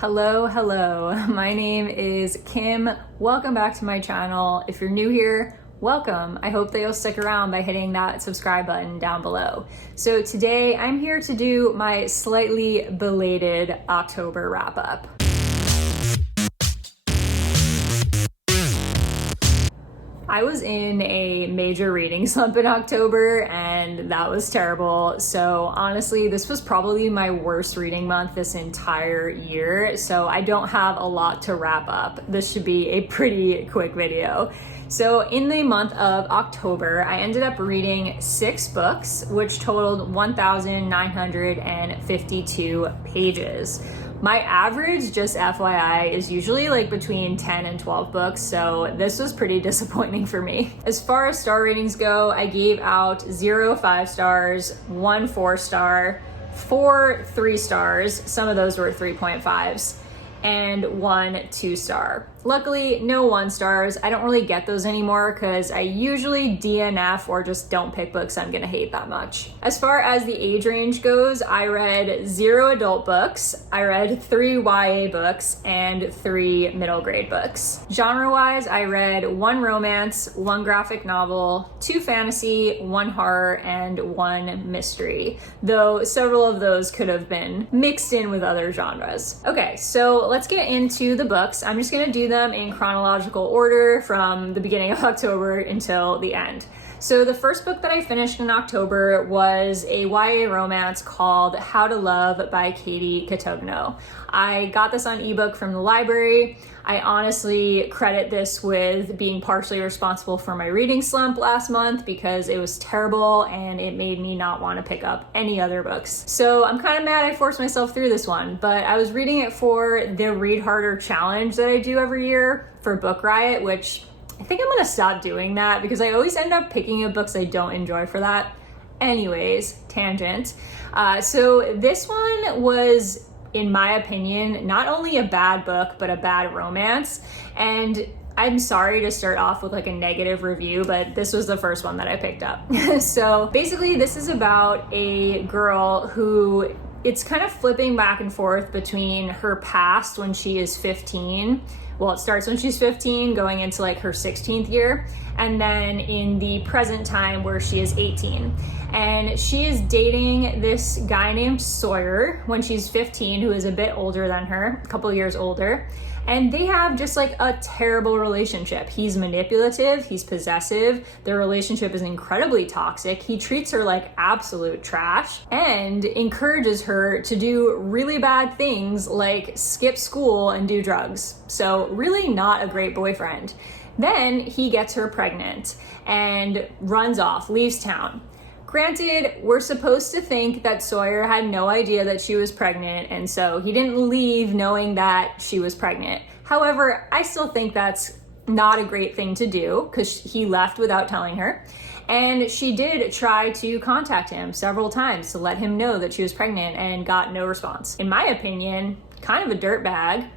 Hello. My name is Kim. Welcome back to my channel. If you're new here, welcome. I hope that you'll stick around by hitting that subscribe button down below. So today I'm here to do my slightly belated October wrap up. I was in a major reading slump in October and that was terrible. So honestly, this was probably my worst reading month this entire year. So I don't have a lot to wrap up. This should be a pretty quick video. So in the month of October, I ended up reading 6 books, which totaled 1,952 pages. My average, just FYI, is usually like between 10 and 12 books, so this was pretty disappointing for me. As far as star ratings go, I gave out 0 5 stars, 1 4 star, 4 3 stars, some of those were 3.5s, and 1 2 star. Luckily, no 1 stars. I don't really get those anymore because I usually DNF or just don't pick books I'm gonna hate that much. As far as the age range goes, I read 0 adult books, I read 3 YA books, and 3 middle grade books. Genre-wise, I read 1 romance, 1 graphic novel, 2 fantasy, 1 horror, and 1 mystery, though several of those could have been mixed in with other genres. Okay, so let's get into the books. I'm just gonna do them in chronological order from the beginning of October until the end. So the first book that I finished in October was a YA romance called How to Love by Katie Katogno. I got this on ebook from the library. I honestly credit this with being partially responsible for my reading slump last month because it was terrible and it made me not want to pick up any other books. So I'm kind of mad I forced myself through this one, but I was reading it for the Read Harder challenge that I do every year for Book Riot, which I think I'm gonna stop doing that because I always end up picking up books I don't enjoy for that. Anyways, tangent. So this one was, in my opinion, not only a bad book, but a bad romance. And I'm sorry to start off with like a negative review, but this was the first one that I picked up. So basically this is about a girl who, it's kind of flipping back and forth between her past when she is 15. Well, it starts when she's 15, going into like her 16th year, and then in the present time where she is 18. And she is dating this guy named Sawyer when she's 15, who is a bit older than her, a couple years older. And they have just like a terrible relationship. He's manipulative, he's possessive, their relationship is incredibly toxic. He treats her like absolute trash and encourages her to do really bad things like skip school and do drugs. So really not a great boyfriend. Then he gets her pregnant and runs off, leaves town. Granted, we're supposed to think that Sawyer had no idea that she was pregnant, and so he didn't leave knowing that she was pregnant. However, I still think that's not a great thing to do because he left without telling her. And she did try to contact him several times to let him know that she was pregnant and got no response. In my opinion, kind of a dirtbag.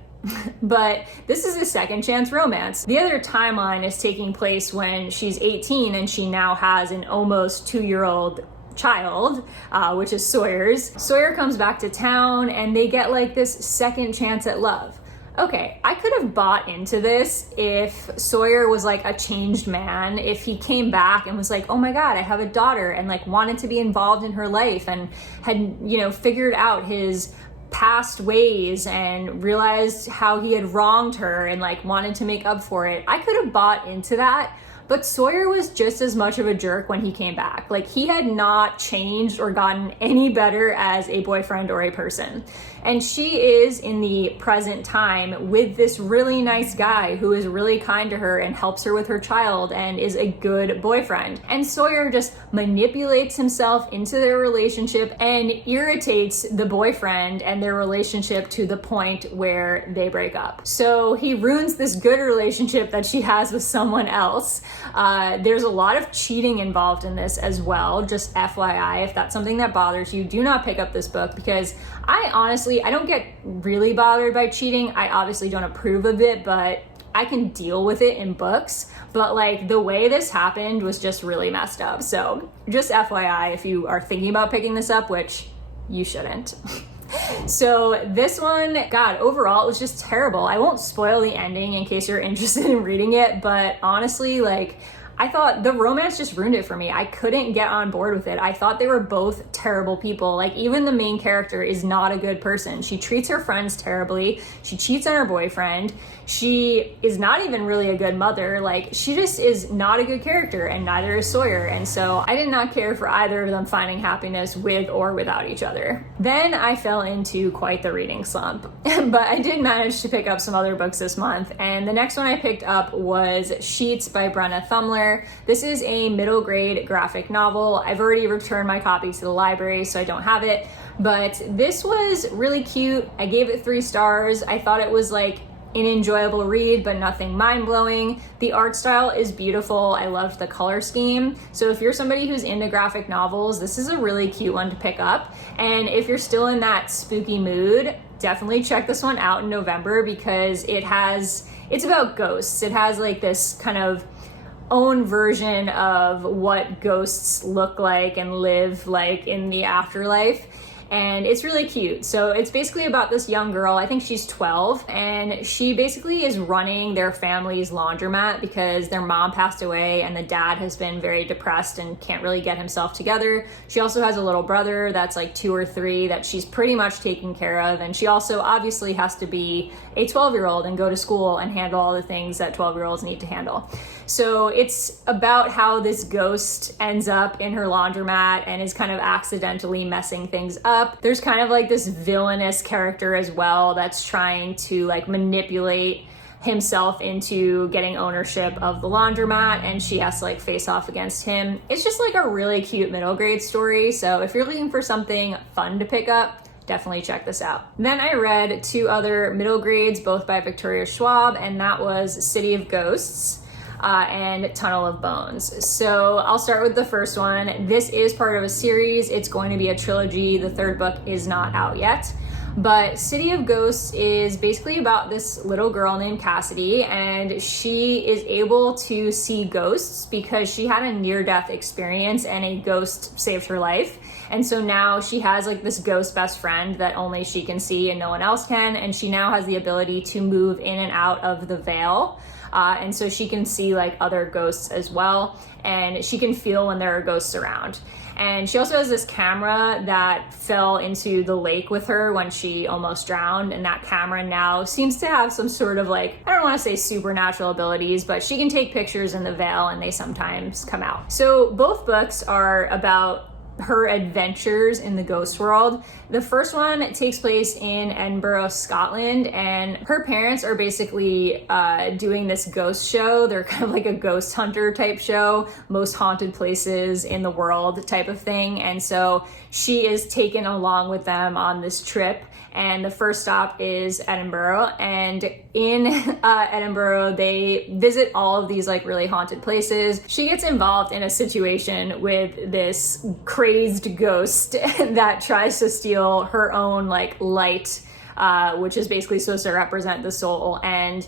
But this is a second chance romance. The other timeline is taking place when she's 18 and she now has an almost 2-year-old child, which is Sawyer's. Sawyer comes back to town and they get like this second chance at love. Okay, I could have bought into this if Sawyer was like a changed man, if he came back and was like, oh my God, I have a daughter, and like wanted to be involved in her life and had, you know, figured out his past ways and realized how he had wronged her and like wanted to make up for it. I could have bought into that, but Sawyer was just as much of a jerk when he came back. Like he had not changed or gotten any better as a boyfriend or a person. And she is in the present time with this really nice guy who is really kind to her and helps her with her child and is a good boyfriend. And Sawyer just manipulates himself into their relationship and irritates the boyfriend and their relationship to the point where they break up. So he ruins this good relationship that she has with someone else. There's a lot of cheating involved in this as well. Just FYI, if that's something that bothers you, do not pick up this book because I don't get really bothered by cheating. I obviously don't approve of it, but I can deal with it in books. But like the way this happened was just really messed up. So just FYI, if you are thinking about picking this up, which you shouldn't. So this one, God, overall, it was just terrible. I won't spoil the ending in case you're interested in reading it, but honestly, like, I thought the romance just ruined it for me. I couldn't get on board with it. I thought they were both terrible people. Like, even the main character is not a good person. She treats her friends terribly. She cheats on her boyfriend. She is not even really a good mother. Like, she just is not a good character, and neither is Sawyer. And so I did not care for either of them finding happiness with or without each other. Then I fell into quite the reading slump, but I did manage to pick up some other books this month. And the next one I picked up was Sheets by Brenna Thumler. This is a middle grade graphic novel. I've already returned my copy to the library, so I don't have it, but this was really cute. I gave it 3 stars. I thought it was like an enjoyable read, but nothing mind-blowing. The art style is beautiful. I loved the color scheme. So if you're somebody who's into graphic novels, this is a really cute one to pick up. And if you're still in that spooky mood, definitely check this one out in November, because it's about ghosts. It has like this kind of own version of what ghosts look like and live like in the afterlife, and it's really cute. So it's basically about this young girl, I think she's 12, and she basically is running their family's laundromat because their mom passed away and the dad has been very depressed and can't really get himself together. She also has a little brother that's like 2 or 3 that she's pretty much taking care of, and she also obviously has to be a 12-year-old and go to school and handle all the things that 12-year-olds need to handle. So it's about how this ghost ends up in her laundromat and is kind of accidentally messing things up. There's kind of like this villainous character as well that's trying to like manipulate himself into getting ownership of the laundromat, and she has to like face off against him. It's just like a really cute middle grade story. So if you're looking for something fun to pick up, definitely check this out. Then I read 2 other middle grades, both by Victoria Schwab, and that was City of Ghosts and Tunnel of Bones. So I'll start with the first one. This is part of a series. It's going to be a trilogy. The 3rd book is not out yet. But City of Ghosts is basically about this little girl named Cassidy, and she is able to see ghosts because she had a near-death experience and a ghost saved her life. And so now she has like this ghost best friend that only she can see and no one else can, and she now has the ability to move in and out of the veil. And so she can see like other ghosts as well, and she can feel when there are ghosts around. And she also has this camera that fell into the lake with her when she almost drowned, and that camera now seems to have some sort of like, I don't want to say supernatural abilities, but she can take pictures in the veil and they sometimes come out. So both books are about her adventures in the ghost world. The first one takes place in Edinburgh, Scotland, and her parents are basically doing this ghost show. They're kind of like a ghost hunter type show, most haunted places in the world type of thing. And so she is taken along with them on this trip. And the first stop is Edinburgh, and in Edinburgh they visit all of these like really haunted places. She gets involved in a situation with this crazed ghost that tries to steal her own like light, which is basically supposed to represent the soul. And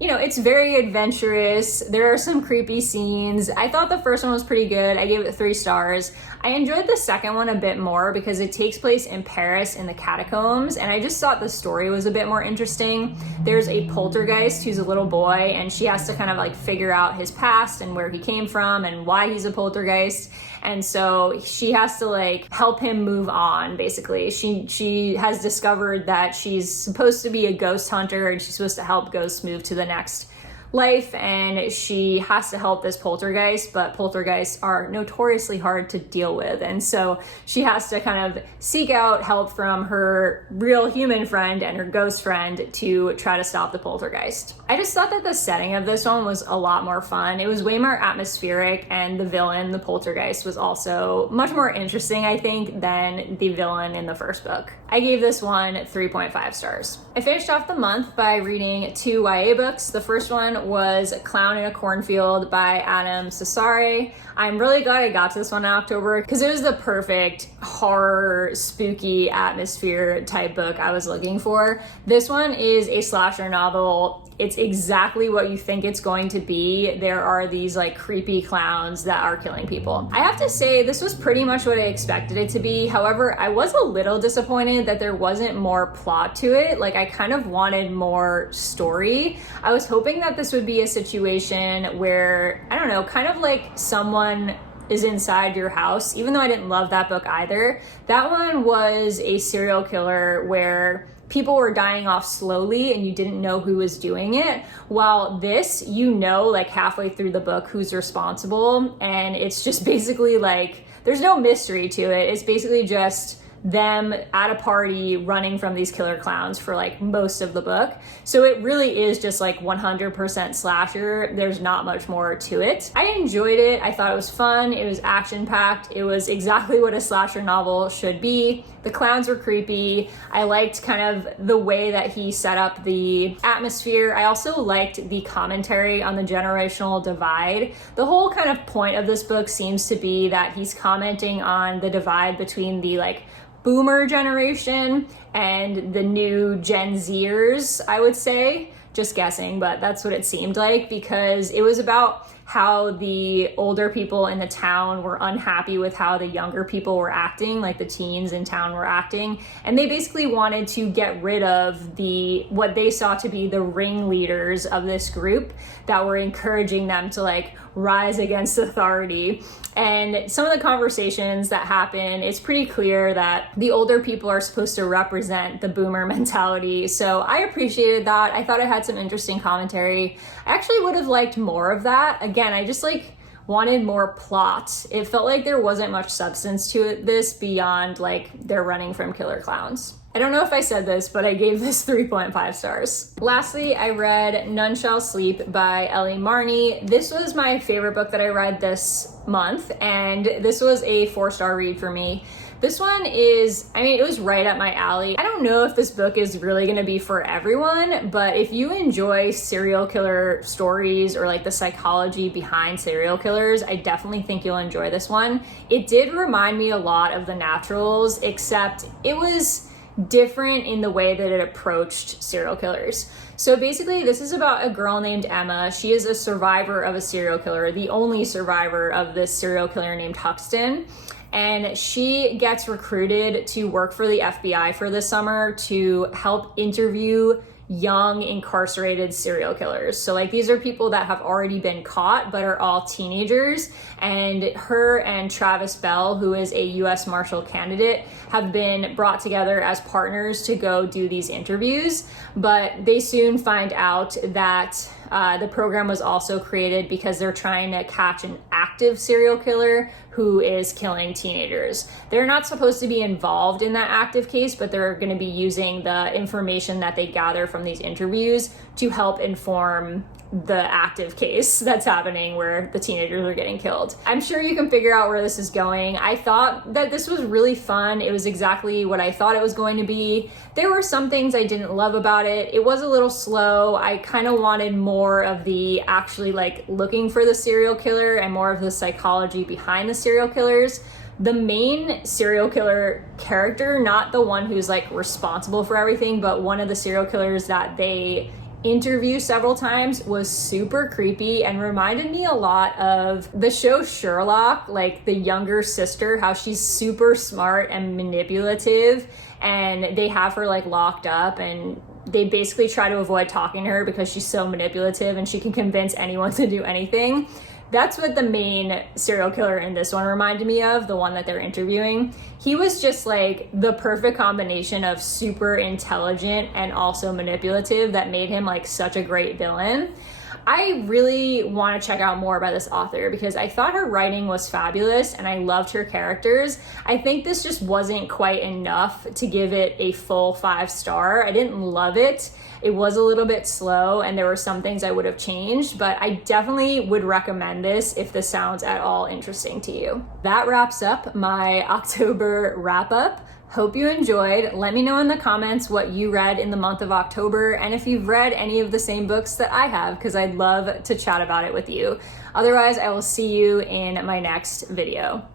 you know, it's very adventurous. There are some creepy scenes. I thought the first one was pretty good. I gave it 3 stars. I enjoyed the second one a bit more because it takes place in Paris in the catacombs, and I just thought the story was a bit more interesting. There's a poltergeist who's a little boy, and she has to kind of like figure out his past and where he came from and why he's a poltergeist. And so she has to like help him move on, basically. She has discovered that she's supposed to be a ghost hunter and she's supposed to help ghosts move to the next life, and she has to help this poltergeist, but poltergeists are notoriously hard to deal with, and so she has to kind of seek out help from her real human friend and her ghost friend to try to stop the poltergeist. I just thought that the setting of this one was a lot more fun. It was way more atmospheric, and the villain, the poltergeist, was also much more interesting, I think, than the villain in the first book. I gave this one 3.5 stars. I finished off the month by reading 2 YA books. The first one one was Clown in a Cornfield by Adam Cesare. I'm really glad I got to this one in October because it was the perfect horror, spooky atmosphere type book I was looking for. This one is a slasher novel. It's exactly what you think it's going to be. There are these like creepy clowns that are killing people. I have to say this was pretty much what I expected it to be. However, I was a little disappointed that there wasn't more plot to it. Like I kind of wanted more story. I was hoping that this would be a situation where, I don't know, kind of like someone is inside your house, even though I didn't love that book either. That one was a serial killer where people were dying off slowly and you didn't know who was doing it. While this, you know, like halfway through the book who's responsible, and it's just basically like, there's no mystery to it. It's basically just them at a party running from these killer clowns for like most of the book. So it really is just like 100% slasher. There's not much more to it. I enjoyed it. I thought it was fun. It was action packed. It was exactly what a slasher novel should be. The clowns were creepy. I liked kind of the way that he set up the atmosphere. I also liked the commentary on the generational divide. The whole kind of point of this book seems to be that he's commenting on the divide between the like boomer generation and the new Gen Zers, I would say. Just guessing, but that's what it seemed like, because it was about how the older people in the town were unhappy with how the younger people were acting, like the teens in town were acting, and they basically wanted to get rid of what they saw to be the ringleaders of this group that were encouraging them to like rise against authority. And some of the conversations that happen, it's pretty clear that the older people are supposed to represent the boomer mentality. So I appreciated that. I thought it had some interesting commentary. I actually would have liked more of that. Again, I just like wanted more plot. It felt like there wasn't much substance to this beyond like they're running from killer clowns. I don't know if I said this, but I gave this 3.5 stars. Lastly, I read None Shall Sleep by Ellie Marney. This was my favorite book that I read this month, and this was a 4-star read for me. This one is, I mean, it was right up my alley. I don't know if this book is really gonna be for everyone, but if you enjoy serial killer stories or like the psychology behind serial killers, I definitely think you'll enjoy this one. It did remind me a lot of The Naturals, except it was different in the way that it approached serial killers. So basically, this is about a girl named Emma. She is a survivor of a serial killer, the only survivor of this serial killer named Huxton. And she gets recruited to work for the FBI for the summer to help interview young incarcerated serial killers. So like these are people that have already been caught but are all teenagers, and her and Travis Bell, who is a US Marshal candidate, have been brought together as partners to go do these interviews. But they soon find out that the program was also created because they're trying to catch an active serial killer who is killing teenagers. They're not supposed to be involved in that active case, but they're going to be using the information that they gather from these interviews to help inform the active case that's happening where the teenagers are getting killed. I'm sure you can figure out where this is going. I thought that this was really fun. It was exactly what I thought it was going to be. There were some things I didn't love about it. It was a little slow. I kind of wanted more of the actually like looking for the serial killer and more of the psychology behind the serial killers. The main serial killer character, not the one who's like responsible for everything, but one of the serial killers that they interview several times, was super creepy and reminded me a lot of the show Sherlock, like the younger sister, how she's super smart and manipulative, and they have her like locked up and they basically try to avoid talking to her because she's so manipulative and she can convince anyone to do anything. That's what the main serial killer in this one reminded me of, the one that they're interviewing. He was just like the perfect combination of super intelligent and also manipulative that made him like such a great villain. I really want to check out more about this author because I thought her writing was fabulous and I loved her characters. I think this just wasn't quite enough to give it a full 5-star. I didn't love it. It was a little bit slow and there were some things I would have changed, but I definitely would recommend this if this sounds at all interesting to you. That wraps up my October wrap up. Hope you enjoyed. Let me know in the comments what you read in the month of October and if you've read any of the same books that I have, because I'd love to chat about it with you. Otherwise, I will see you in my next video.